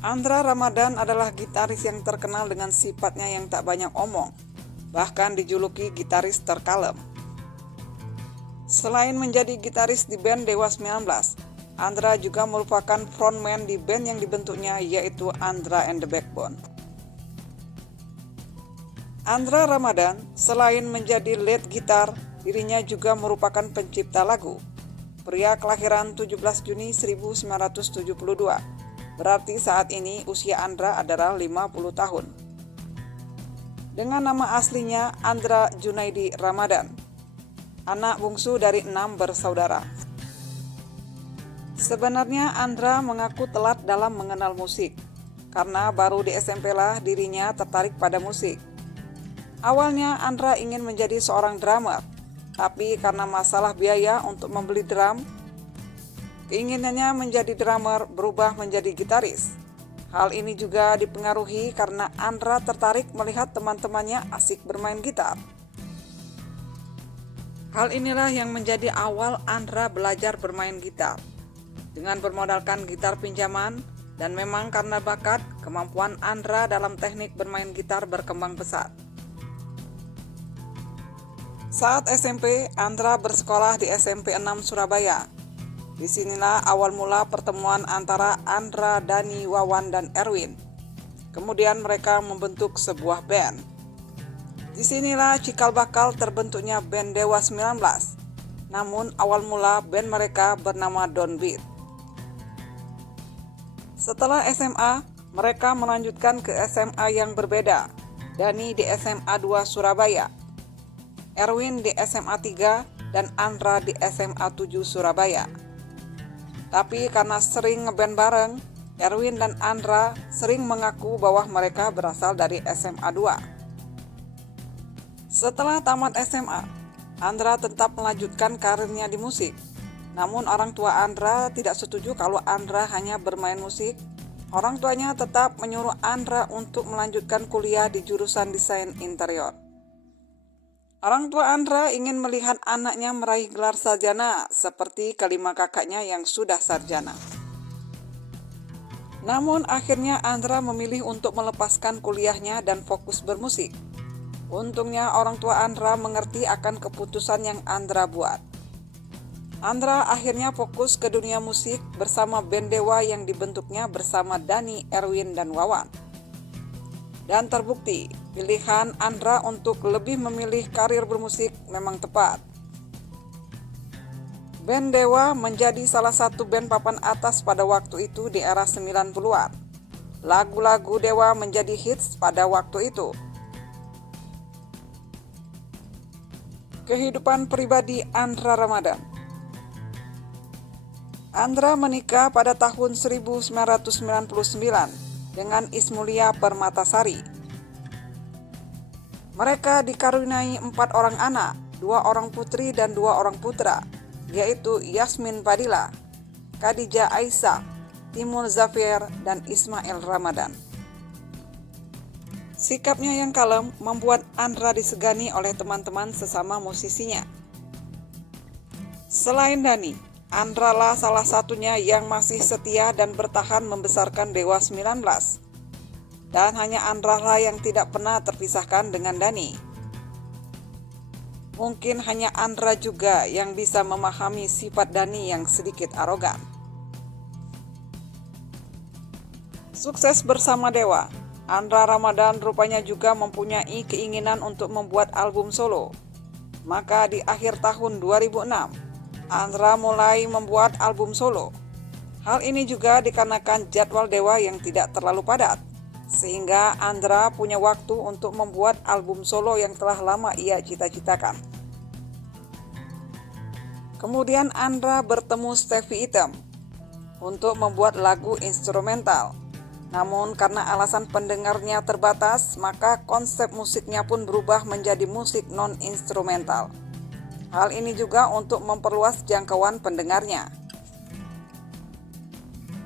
Andra Ramadan adalah gitaris yang terkenal dengan sifatnya yang tak banyak omong, bahkan dijuluki gitaris terkalem. Selain menjadi gitaris di band Dewa 19, Andra juga merupakan frontman di band yang dibentuknya, yaitu Andra and the Backbone. Andra Ramadan selain menjadi lead gitar, dirinya juga merupakan pencipta lagu. Pria kelahiran 17 Juni 1972. Berarti saat ini usia Andra adalah 50 tahun. Dengan nama aslinya Andra Junaidi Ramadan, anak bungsu dari 6 bersaudara. Sebenarnya Andra mengaku telat dalam mengenal musik, karena baru di SMP lah dirinya tertarik pada musik. Awalnya Andra ingin menjadi seorang drummer, tapi karena masalah biaya untuk membeli drum, keinginannya menjadi drummer berubah menjadi gitaris. Hal ini juga dipengaruhi karena Andra tertarik melihat teman-temannya asik bermain gitar. Hal inilah yang menjadi awal Andra belajar bermain gitar. Dengan bermodalkan gitar pinjaman, dan memang karena bakat, kemampuan Andra dalam teknik bermain gitar berkembang pesat. Saat SMP, Andra bersekolah di SMP 6 Surabaya. Disinilah awal mula pertemuan antara Andra, Dani, Wawan, dan Erwin. Kemudian mereka membentuk sebuah band. Disinilah cikal bakal terbentuknya band Dewa 19. Namun awal mula band mereka bernama Downbeat. Setelah SMA, mereka melanjutkan ke SMA yang berbeda. Dani di SMA 2 Surabaya, Erwin di SMA 3, dan Andra di SMA 7 Surabaya. Tapi karena sering ngeband bareng, Erwin dan Andra sering mengaku bahwa mereka berasal dari SMA 2. Setelah tamat SMA, Andra tetap melanjutkan karirnya di musik. Namun orang tua Andra tidak setuju kalau Andra hanya bermain musik. Orang tuanya tetap menyuruh Andra untuk melanjutkan kuliah di jurusan desain interior. Orang tua Andra ingin melihat anaknya meraih gelar sarjana seperti kelima kakaknya yang sudah sarjana. Namun akhirnya Andra memilih untuk melepaskan kuliahnya dan fokus bermusik. Untungnya orang tua Andra mengerti akan keputusan yang Andra buat. Andra akhirnya fokus ke dunia musik bersama band Dewa yang dibentuknya bersama Dani, Erwin, dan Wawan. Dan terbukti, pilihan Andra untuk lebih memilih karir bermusik memang tepat. Band Dewa menjadi salah satu band papan atas pada waktu itu di era 90-an. Lagu-lagu Dewa menjadi hits pada waktu itu. Kehidupan pribadi Andra Ramadan. Andra menikah pada tahun 1999 dengan Ismulia Permatasari. Mereka dikaruniai 4 orang anak, 2 orang putri dan 2 orang putra, yaitu Yasmin Fadila, Khadijah Aisyah, Timur Zafir, dan Ismail Ramadan. Sikapnya yang kalem membuat Andra disegani oleh teman-teman sesama musisinya. Selain Dani, Andra lah salah satunya yang masih setia dan bertahan membesarkan Dewa 19. Dan hanya Andra lah yang tidak pernah terpisahkan dengan Dani. Mungkin hanya Andra juga yang bisa memahami sifat Dani yang sedikit arogan. Sukses bersama Dewa, Andra Ramadan rupanya juga mempunyai keinginan untuk membuat album solo. Maka di akhir tahun 2006, Andra mulai membuat album solo. Hal ini juga dikarenakan jadwal Dewa yang tidak terlalu padat, sehingga Andra punya waktu untuk membuat album solo yang telah lama ia cita-citakan. Kemudian Andra bertemu Stevie Item untuk membuat lagu instrumental. Namun karena alasan pendengarnya terbatas, maka konsep musiknya pun berubah menjadi musik non-instrumental. Hal ini juga untuk memperluas jangkauan pendengarnya.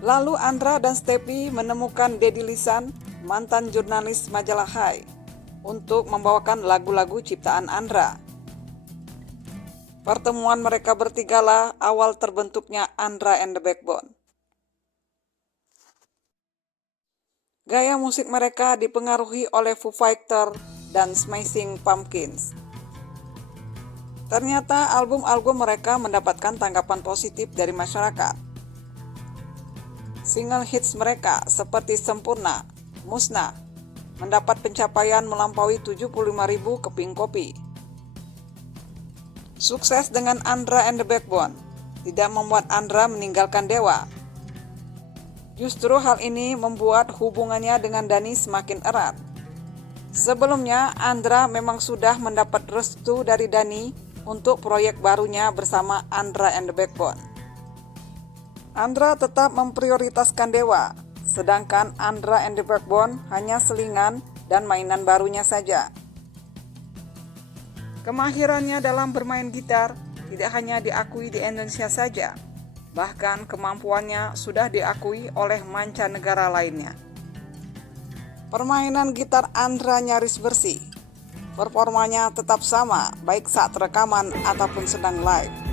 Lalu Andra dan Stevie menemukan Deddy Lisan, mantan jurnalis majalah Hai, untuk membawakan lagu-lagu ciptaan Andra. Pertemuan mereka bertigalah awal terbentuknya Andra and the Backbone. Gaya musik mereka dipengaruhi oleh Foo Fighters dan Smashing Pumpkins. Ternyata album-album mereka mendapatkan tanggapan positif dari masyarakat. Single hits mereka seperti Sempurna, Musnah mendapat pencapaian melampaui 75.000 keping kopi. Sukses dengan Andra and the Backbone tidak membuat Andra meninggalkan Dewa. Justru hal ini membuat hubungannya dengan Dhani semakin erat. Sebelumnya, Andra memang sudah mendapat restu dari Dhani untuk proyek barunya bersama Andra and the Backbone. Andra tetap memprioritaskan Dewa, sedangkan Andra and the Backbone hanya selingan dan mainan barunya saja. Kemahirannya dalam bermain gitar tidak hanya diakui di Indonesia saja, bahkan kemampuannya sudah diakui oleh mancanegara lainnya. Permainan gitar Andra nyaris bersih. Performanya tetap sama, baik saat rekaman ataupun sedang live.